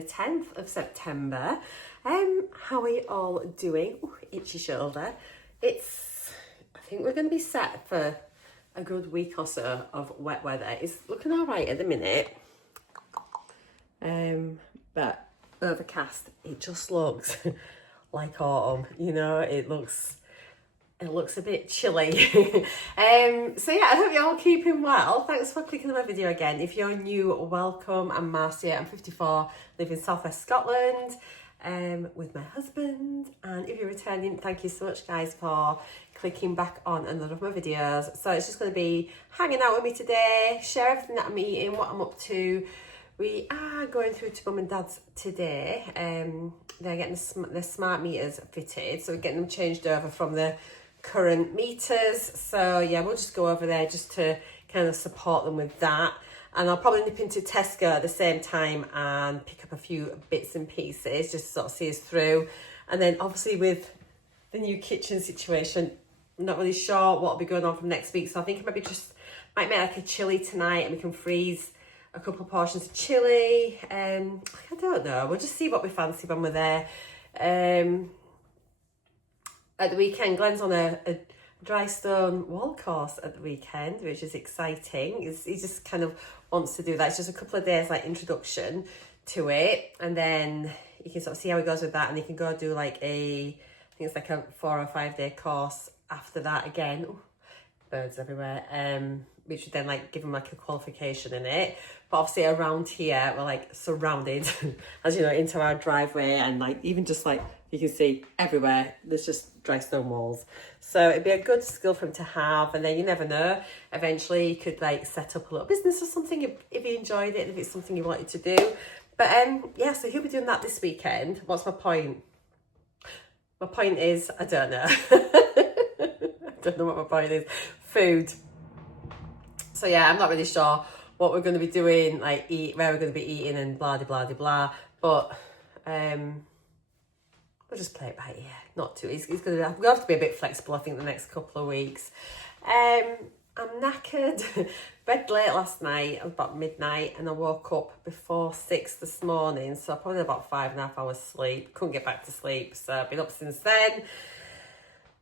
the 10th of September. How are you all doing? Ooh, itchy shoulder. I think we're going to be set for a good week or so of wet weather. It's looking all right at the minute. But overcast, it just looks like autumn, you know, it looks a bit chilly. So yeah, I hope you're all keeping well. Thanks for clicking on my video again. If you're new, welcome. I'm Marcea, I'm 54, live in southwest Scotland with my husband. And if you're returning, thank you so much guys for clicking back on another of my videos. So it's just going to be hanging out with me today, share everything that I'm eating, what I'm up to. We are going through to mum and dad's today. They're getting the smart meters fitted, so we're getting them changed over from the current meters. So yeah, we'll just go over there just to kind of support them with that. And I'll probably nip into Tesco at the same time and pick up a few bits and pieces just to sort of see us through. And then obviously with the new kitchen situation, I'm not really sure what will be going on from next week. So I think I maybe just might make like a chili tonight and we can freeze a couple of portions of chili. I don't know, we'll just see what we fancy when we're there. At the weekend, Glenn's on a dry stone wall course at the weekend, which is exciting. He just kind of wants to do that. It's just a couple of days like introduction to it, and then you can sort of see how he goes with that, and he can go do like I think it's like a 4 or 5 day course after that again. Ooh, birds everywhere. Which would then like give him like a qualification in it. But obviously around here we're like surrounded, as you know, into our driveway, and like even just like you can see everywhere there's just dry stone walls. So it'd be a good skill for him to have, and then you never know, eventually you could like set up a little business or something if he enjoyed it, if it's something he wanted to do. But yeah, so he'll be doing that this weekend. What's my point? My point is, I don't know. I don't know what my point is. Food. So yeah, I'm not really sure what we're going to be doing, like where we're going to be eating and blah, blah, blah, blah. But we'll just play it by ear. Not too. We're going to have to be a bit flexible, I think, the next couple of weeks. I'm knackered. Bed late last night, about midnight, and I woke up before 6 this morning. So probably about 5.5 hours sleep. Couldn't get back to sleep, so I've been up since then.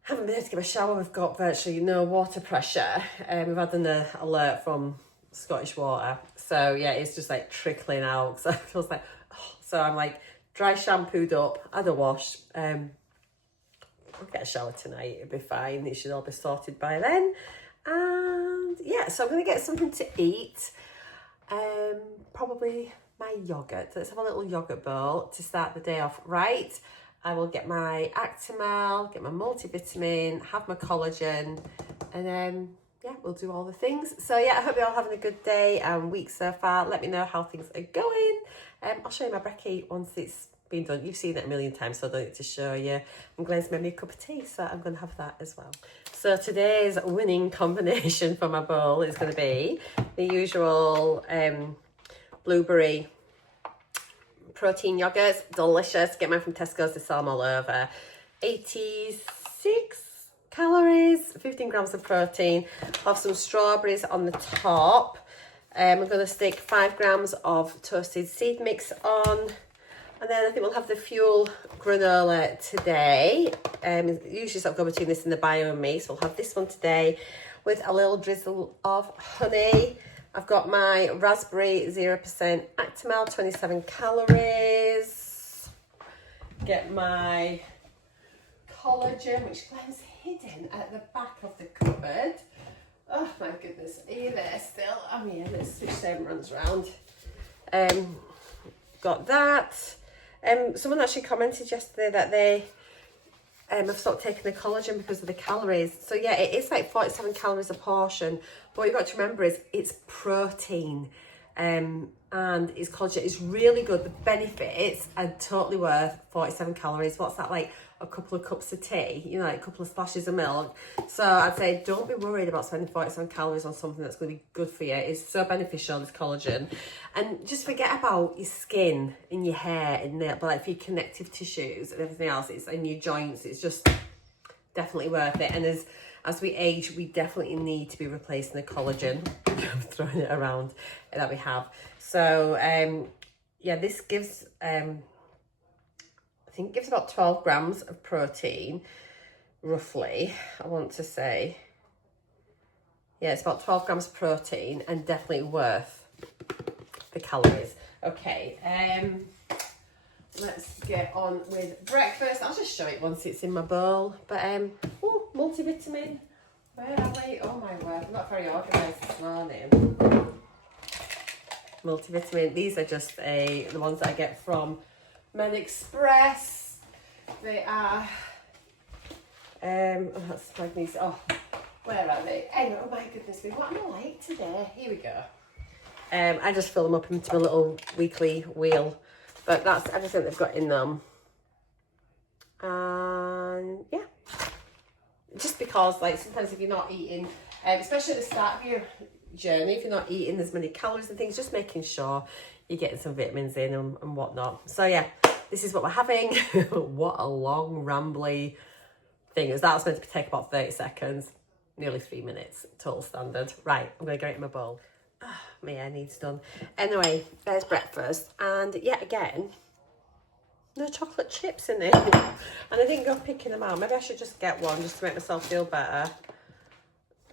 Haven't been able to give a shower. We've got virtually no water pressure. We've had an alert from Scottish Water. So yeah, it's just like trickling out. So it feels like, oh. So I'm like dry shampooed up, had a wash. I'll get a shower tonight, it'll be fine. It should all be sorted by then. And yeah, so I'm gonna get something to eat. Probably my yogurt. Let's have a little yogurt bowl to start the day off right. I will get my Actimel, get my multivitamin, have my collagen, and then yeah, we'll do all the things. So yeah, I hope you're all having a good day and week so far. Let me know how things are going. I'll show you my brekkie once it's been done. You've seen it a million times, so I don't need to show you. And Glenn's made me a cup of tea, so I'm going to have that as well. So today's winning combination for my bowl is going to be the usual blueberry protein yogurts. Delicious. Get mine from Tesco's, they sell them all over. 86 calories, 15 grams of protein. I'll have some strawberries on the top. I'm going to stick 5 grams of toasted seed mix on. And then I think we'll have the fuel granola today. Usually I'll go between this and the Bio and Me. So we'll have this one today with a little drizzle of honey. I've got my raspberry 0% Actimel, 27 calories. Get my collagen, which Glenn's hidden at the back of the cupboard. Oh my goodness, are you there still? I'm here. Let's switch them runs round. Got that. Someone actually commented yesterday that they have stopped taking the collagen because of the calories. So yeah, it is like 47 calories a portion. But what you've got to remember is it's protein. And it's collagen. It's really good. The benefits are totally worth 47 calories. What's that, like a couple of cups of tea? You know, like a couple of splashes of milk. So I'd say don't be worried about spending 47 calories on something that's going to be good for you. It's so beneficial, this collagen. And just forget about your skin and your hair and nail, but like for your connective tissues and everything else, it's in your joints. It's just definitely worth it. And as we age, we definitely need to be replacing the collagen. I'm throwing it around that we have. So yeah, this gives, I think it gives about 12 grams of protein, roughly, I want to say. Yeah, it's about 12 grams of protein and definitely worth the calories. Okay, let's get on with breakfast. I'll just show it once it's in my bowl. But, oh, multivitamin. Where are we? Oh my word, I'm not very organised this morning. Multivitamin. These are just the ones that I get from Men Express. They are, oh, that's magnesium. Oh, where are they? Oh my goodness me, what am I like today? Here we go. I just fill them up into my little weekly wheel. But that's everything they've got in them. And yeah. Just because, like, sometimes if you're not eating, especially at the start of your journey, if you're not eating as many calories and things, just making sure you're getting some vitamins in and whatnot. So yeah, this is what we're having. What a long, rambly thing. That was meant to take about 30 seconds. Nearly 3 minutes, total standard. Right, I'm going to go eat my bowl. Oh, my hair needs done. Anyway, there's breakfast. And yet again, no chocolate chips in it. And I didn't go picking them out. Maybe I should just get one just to make myself feel better.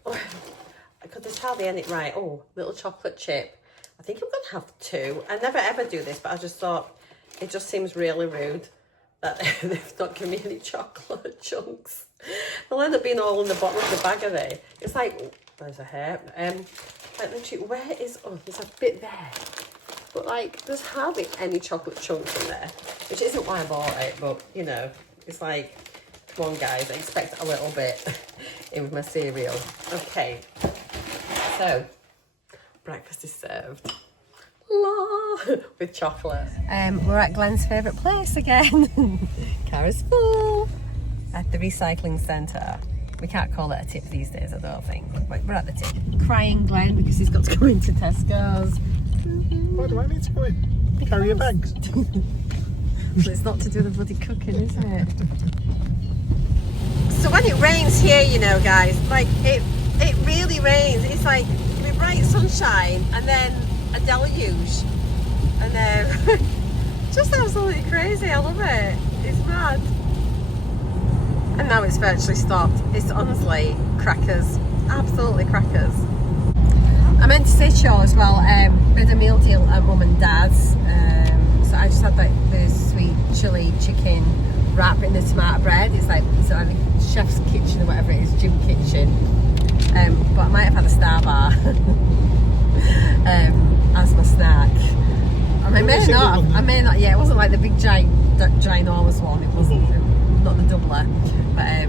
I could just hardly end it right. Oh, little chocolate chip. I think I'm going to have 2. I never ever do this, but I just thought it just seems really rude that they've not given me any chocolate chunks. They'll end up being all in the bottom of the bag, are they? It's like, oh, there's a hair. Like literally, where is, oh, there's a bit there. But like, there's hardly any chocolate chunks in there, which isn't why I bought it, but you know, it's like, come on guys, I expect a little bit in with my cereal. Okay, so breakfast is served. La, with chocolate. We're at Glenn's favourite place again. Cara's full. At the recycling centre. We can't call it a tip these days, I don't think. But we're at the tip. Crying Glenn because he's got to go into Tesco's. Why do I need to go in? Carry your bags. Well, it's not to do with the bloody cooking, is it? So when it rains here, you know, guys, like it really rains. It's like with bright sunshine and then a deluge, and then just absolutely crazy. I love it. It's mad. And now it's virtually stopped. It's honestly crackers, absolutely crackers. I meant to say to you all as well, we had a meal deal at Mum and Dad's. So I just had like the sweet chili chicken wrap in the tomato bread. It's like chef's kitchen or whatever it is, gym kitchen. But I might have had a Star Bar as my snack. I may not. Yeah, it wasn't like the big ginormous one. It wasn't. Not the doubler, but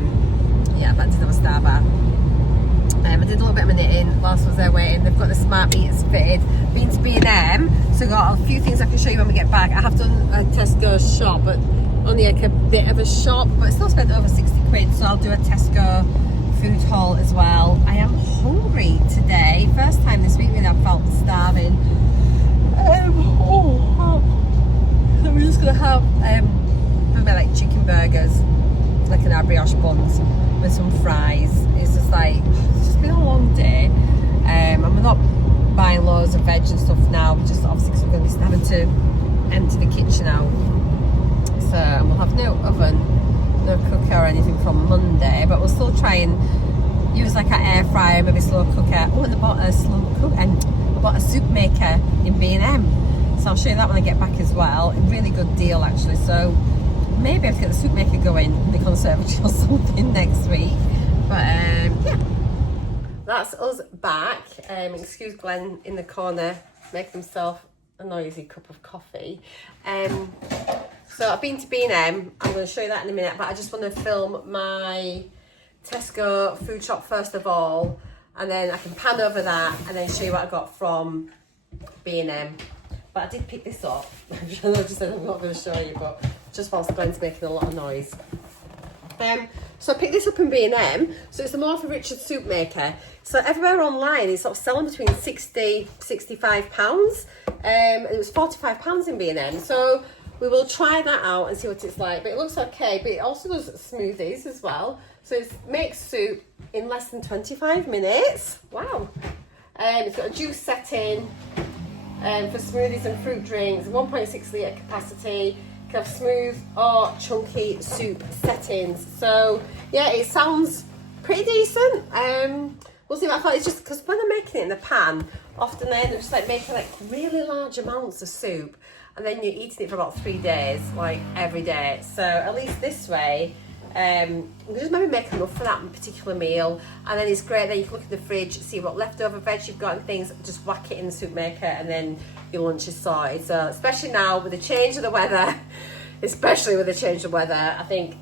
yeah, but I did have a Star Bar. I did a little bit of my knitting whilst I was there waiting. They've got the smart meters fitted. Been to B&M, so got a few things I can show you when we get back. I have done a Tesco shop, but only like a bit of a shop, but I still spent over 60 quid, so I'll do a Tesco food haul as well. I am hungry today. First time this week without felt starving. So we're just gonna have like chicken burgers, like an brioche buns with some fries. It's just like, it's just been a long day, and we're not buying loads of veg and stuff now. We're just obviously because we're going to be having to empty the kitchen out, so and we'll have no oven, no cooker or anything from Monday, but we'll still try and use like our air fryer, maybe slow cooker. Oh, and I bought a slow cook and I bought a soup maker in B&M, so I'll show you that when I get back as well. A really good deal actually, so maybe I have to get the soup maker going in the conservatory or something next week. But yeah, that's us back. Excuse Glenn in the corner making himself a noisy cup of coffee. So I've been to B&M. I'm going to show you that in a minute, but I just want to film my Tesco food shop first of all, and then I can pan over that and then show you what I got from B&M. But I did pick this up. I just said I'm not going to show you, but just whilst Glenn's making a lot of noise. So I picked this up in B&M. So it's the Martha Richards soup maker. So everywhere online it's sort of selling between £60–65. And it was £45 in B&M. So we will try that out and see what it's like. But it looks okay. But it also does smoothies as well. So it makes soup in less than 25 minutes. Wow. It's got a juice setting. for smoothies and fruit drinks, 1.6 litre capacity, can have smooth or chunky soup settings. So yeah, it sounds pretty decent. We'll see what I thought. It's just because when I'm making it in the pan, often they end up just like making like really large amounts of soup, and then you're eating it for about 3 days, like every day. So at least this way, we just maybe make enough for that particular meal, and then it's great. Then you can look in the fridge, see what leftover veg you've got and things, just whack it in the soup maker, and then your lunch is sorted. So especially now with the change of the weather, I think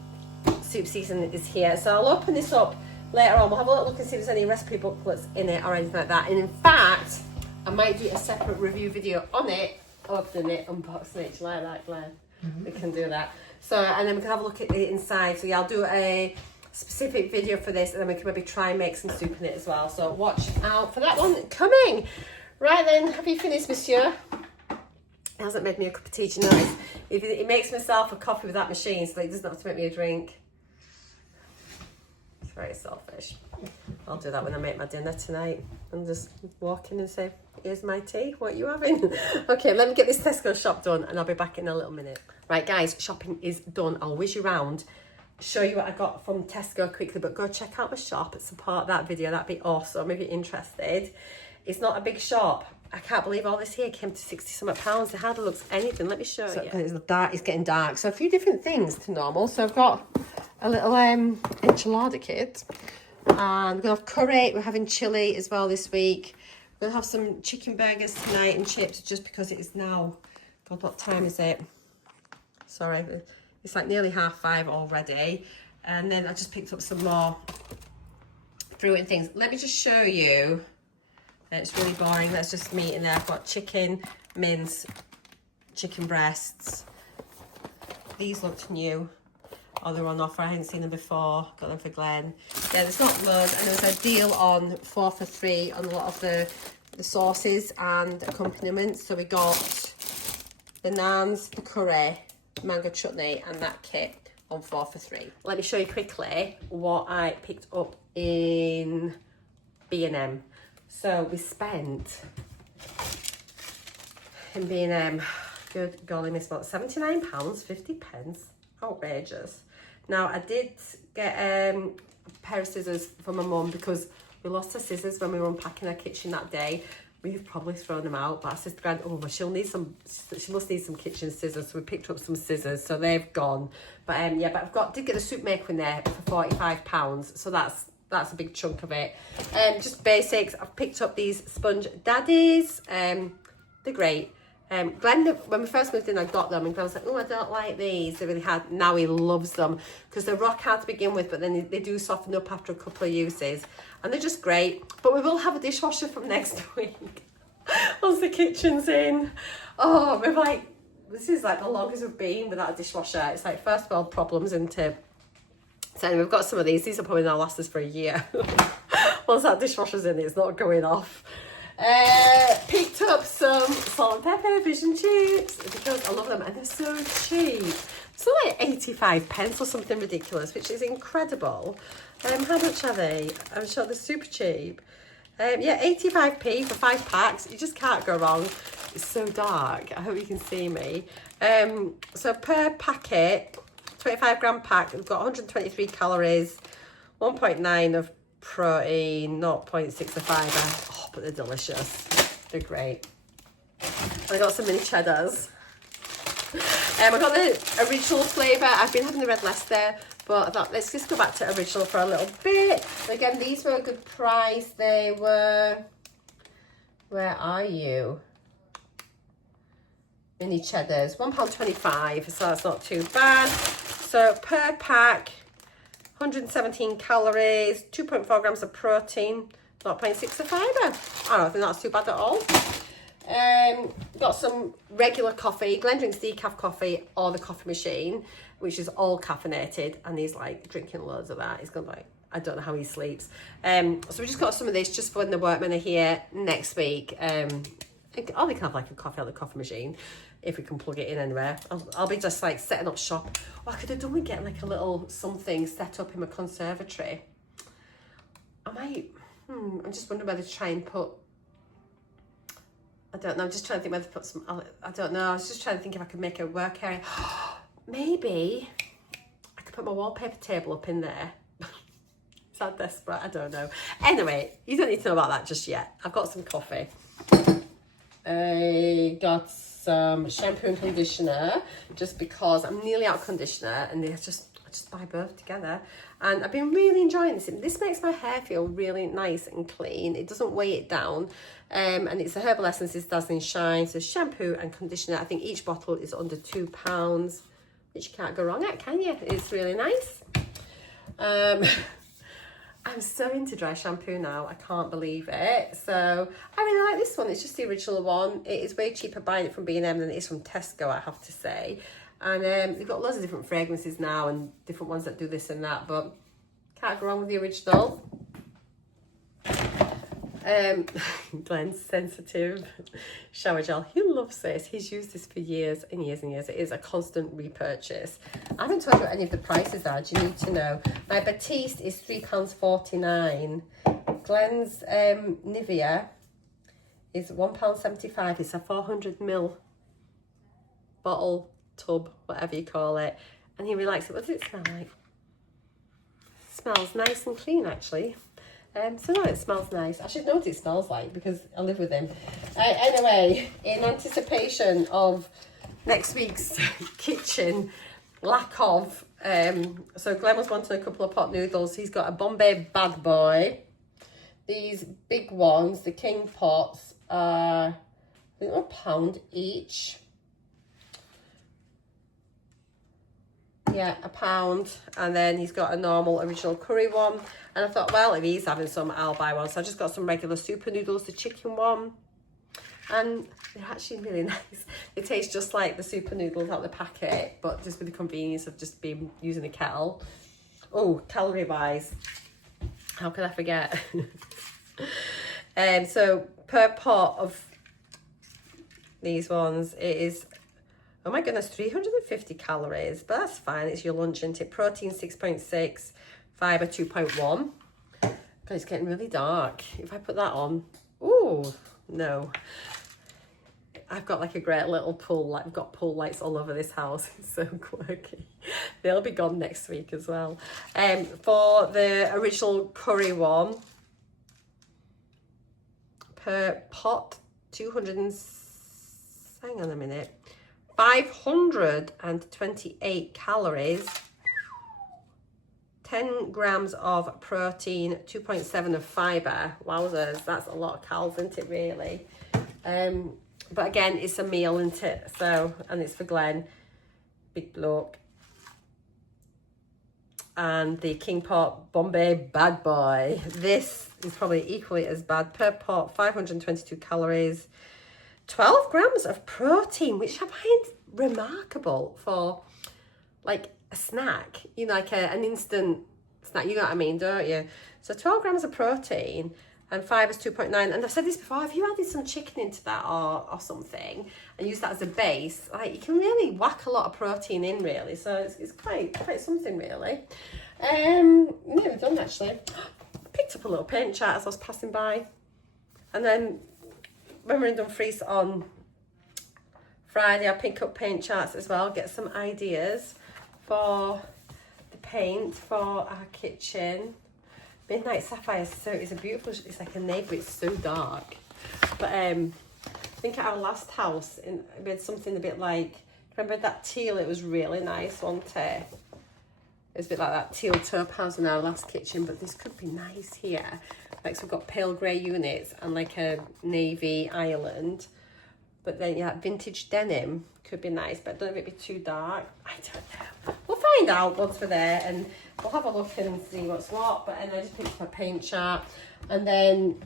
soup season is here. So I'll open this up later on. We'll have a little look and see if there's any recipe booklets in it or anything like that. And in fact, I might do a separate review video on it, opening it, unboxing it. Do you like that, Glenn? We can do that. So, and then we can have a look at the inside. So yeah, I'll do a specific video for this, and then we can maybe try and make some soup in it as well. So watch out for that one coming. Right then, have you finished, Monsieur? It hasn't made me a cup of tea. You know, it makes myself a coffee with that machine, so it doesn't have to make me a drink. It's very selfish. I'll do that when I make my dinner tonight. And just walk in and say, here's my tea, what are you having? Okay, let me get this Tesco shop done, and I'll be back in a little minute. Right guys, shopping is done. I'll whiz you around, show you what I got from Tesco quickly, but go check out my shop and support that video. That'd be awesome if you're interested. It's not a big shop. I can't believe all this here came to 60-something pounds. It hardly looks anything. Let me show you. It's dark, it's getting dark. So a few different things to normal. So I've got a little enchilada kit. And we're gonna have curry, we're having chili as well this week. We'll have some chicken burgers tonight and chips, just because it is now, God, what time is it? Sorry, it's like nearly 5:30 already. And then I just picked up some more fruit and things. Let me just show you. It's really boring. That's just meat in there. I've got chicken, mince, chicken breasts. These looked new. Oh, they're on offer. I hadn't seen them before. Got them for Glenn. Yeah, there's not loads. And there was a deal on 4 for 3 on a lot of the sauces and accompaniments. So we got the naans, the curry, mango chutney, and that kit on 4 for 3. Let me show you quickly what I picked up in B&M. So we spent in B&M, good golly miss, about £79.50. Outrageous. Now I did get a pair of scissors for my mum, because we lost her scissors when we were unpacking her kitchen that day. We've probably thrown them out, but I said to Grand, oh well, she must need some kitchen scissors, so we picked up some scissors, so they've gone. But yeah, but did get the soup maker in there for £45, so that's a big chunk of it. Just basics. I've picked up these sponge daddies. They're great. Glenn, when we first moved in, I got them, and Glenn was like, oh, I don't like these. They're really hard. Now he loves them, because they're rock hard to begin with, but then they do soften up after a couple of uses, and they're just great. But we will have a dishwasher from next week once the kitchen's in. Oh, we're like, this is like the longest we've been without a dishwasher. It's like first world problems, isn't it? So anyway, we've got some of these. These will probably now last us for a year. Once that dishwasher's in, it's not going off. Picked up some salt and pepper fish and chips, because I love them, and they're so cheap. So like 85p or something ridiculous, which is incredible. How much are they? I'm sure they're super cheap. Yeah, 85p for 5 packs. You just can't go wrong. It's so dark. I hope you can see me. So per packet, 25-gram pack, we've got 123 calories, 1.9 of protein, 0.6 of fibre. Oh, but they're delicious. They're great. I got some mini cheddars. I got the original flavour. I've been having the red Leicester, but I thought, let's just go back to original for a little bit. Again, these were a good price. They were, where are you? Mini cheddars, £1.25, so that's not too bad. So per pack, 117 calories, 2.4 grams of protein, 0.6 of fibre. I don't think that's too bad at all. Got some regular coffee. Glenn drinks decaf coffee or the coffee machine, which is all caffeinated, and he's like drinking loads of that. He's gonna like, I don't know how he sleeps. So we just got some of this just for when the workmen are here next week. Or they can have like a coffee out of the coffee machine if we can plug it in anywhere. I'll be just like setting up shop. Oh, I could have done with getting like a little something set up in my conservatory. I might, I'm just wondering whether to try and put I don't know. I'm just trying to think whether to put some, I don't know. I was just trying to think if I could make a work area. Maybe I could put my wallpaper table up in there. Is that desperate? I don't know. Anyway, you don't need to know about that just yet. I've got some coffee. I got some shampoo and conditioner just because I'm nearly out of conditioner and I just buy both together. And I've been really enjoying this. This makes my hair feel really nice and clean. It doesn't weigh it down. And it's the Herbal Essences Dazzling Shine. So shampoo and conditioner. I think each bottle is under £2, which you can't go wrong at, can you? It's really nice. I'm so into dry shampoo now. I can't believe it. So I really like this one. It's just the original one. It is way cheaper buying it from B&M than it is from Tesco, I have to say. And they've got loads of different fragrances now and different ones that do this and that, but can't go wrong with the original. Glenn's sensitive shower gel. He loves this. He's used this for years and years and years. It is a constant repurchase. I haven't told you what any of the prices are. Do you need to know? My Batiste is £3.49. Glenn's Nivea is £1.75. It's a 400ml bottle, tub, whatever you call it. And he really likes it. What does it smell like? It smells nice and clean, actually. So no, it smells nice. I should know what it smells like because I live with him. Anyway, in anticipation of next week's kitchen lack of, so Glenn was wanting a couple of pot noodles. He's got a Bombay Bad Boy. These big ones, the King pots, are I think £1 each. Yeah, £1. And then he's got a normal original curry one. And I thought, well, if he's having some, I'll buy one. So I just got some regular super noodles, the chicken one. And they're actually really nice. They taste just like the super noodles out of the packet, but just with the convenience of just being using a kettle. Oh, calorie wise, how could I forget? So per pot of these ones, it is, oh my goodness, 350 calories, but that's fine. It's your lunch, isn't it? Protein 6.6, fiber 2.1. God, it's getting really dark. If I put that on, ooh, no. I've got like a great little pool light. I've got pool lights all over this house. It's so quirky. They'll be gone next week as well. For the original curry one, per pot, 528 calories, 10 grams of protein, 2.7 of fiber. Wowzers, that's a lot of calories, isn't it, really? But again, it's a meal, isn't it? So, and it's for Glenn, big bloke. And the King Pot Bombay Bad Boy. This is probably equally as bad. Per pot, 522 calories, 12 grams of protein, which I find remarkable for like a snack, you know, like an instant snack, you know what I mean, don't you? So 12 grams of protein and fiber's 2.9. And I've said this before, if you added some chicken into that or something and use that as a base, like you can really whack a lot of protein in, really. So it's quite something, really. Nearly done, actually. I picked up a little paint chart as I was passing by. And then when we're in Dumfries on Friday, I'll pick up paint charts as well, get some ideas for the paint for our kitchen. Midnight Sapphire, so it's a beautiful, it's like a navy, but it's so dark. But I think at our last house, we had something a bit like, remember that teal? It was really nice, wasn't it? It was a bit like that teal topaz in our last kitchen, but this could be nice here. Like, so we've got pale grey units and like a navy island. But then, yeah, vintage denim could be nice, but I don't know if it'd be too dark. I don't know. We'll find out once we're there and we'll have a look and see what's what. But and I just picked up a paint chart. And then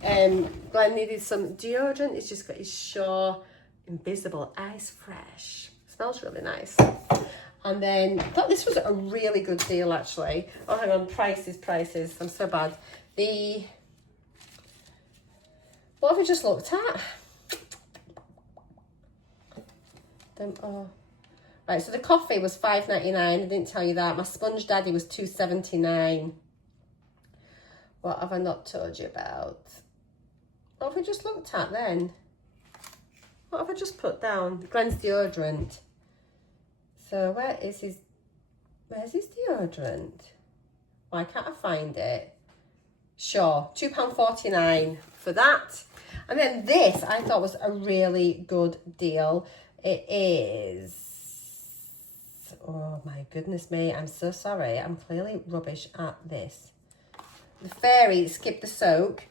Glenn needed some deodorant. It's just got his Shaw Invisible Ice Fresh. Smells really nice. And then I thought this was a really good deal, actually. Oh, hang on, prices. I'm so bad. What have we just looked at? Right, so the coffee was $5.99. I didn't tell you that. My Sponge Daddy was $2.79. What have I not told you about? What have we just looked at then? What have I just put down? Glenn's deodorant. So where's his deodorant? Why can't I find it? Sure, £2.49 for that. And then this I thought was a really good deal. It is, oh my goodness me, I'm so sorry. I'm clearly rubbish at this. The Fairy Skip the Soak.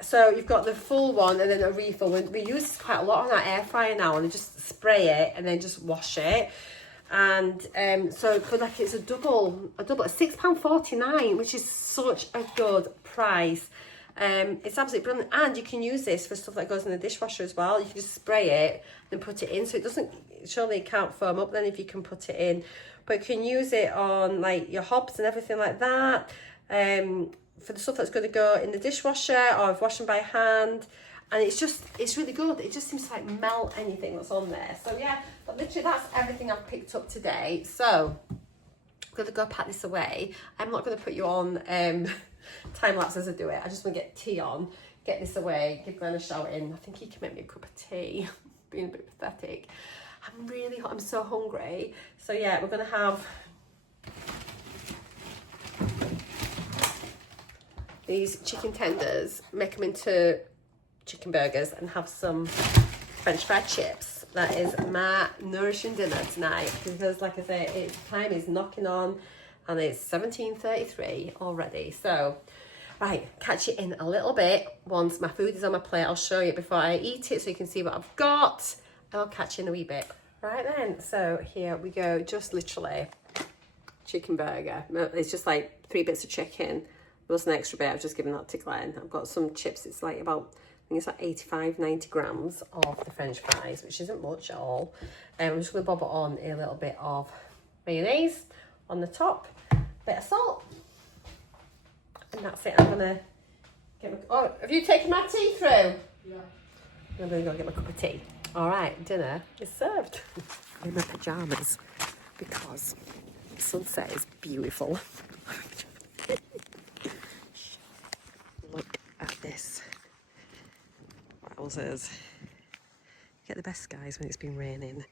So you've got the full one and then a refill. We use this quite a lot on our air fryer now, and I just spray it and then just wash it. And so for like, it's a double at £6.49, which is such a good price. It's absolutely brilliant, and you can use this for stuff that goes in the dishwasher as well. You can just spray it and put it in, so it doesn't, surely it can't foam up then if you can put it in, but you can use it on like your hobs and everything like that, for the stuff that's going to go in the dishwasher or washing by hand. And it's really good. It just seems to like melt anything that's on there. So yeah, but literally that's everything I've picked up today. So I'm going to go pack this away. I'm not going to put you on time lapse as I do it. I just want to get tea on, get this away, give Glenn a shout in. I think he can make me a cup of tea. Being a bit pathetic. I'm really hot. I'm so hungry. So yeah, we're going to have these chicken tenders, make them into chicken burgers, and have some French fried chips. That is my nourishing dinner tonight, because like I say, time is knocking on and it's 17:33 already. So right, catch you in a little bit. Once my food is on my plate, I'll show you before I eat it so you can see what I've got. I'll catch you in a wee bit. Right then, so here we go. Just literally chicken burger. It's just like 3 bits of chicken. There was an extra bit, I've just given that to Glenn. I've got some chips. It's like about, I think it's like 85, 90 grams of the French fries, which isn't much at all. I'm just going to bob it on a little bit of mayonnaise on the top, bit of salt, and that's it. I'm going to get my, oh, have you taken my tea through? Yeah. I'm going to go get my cup of tea. All right, dinner is served. I'm in my pyjamas because the sunset is beautiful. Look at this. Wowzers. You get the best skies when it's been raining.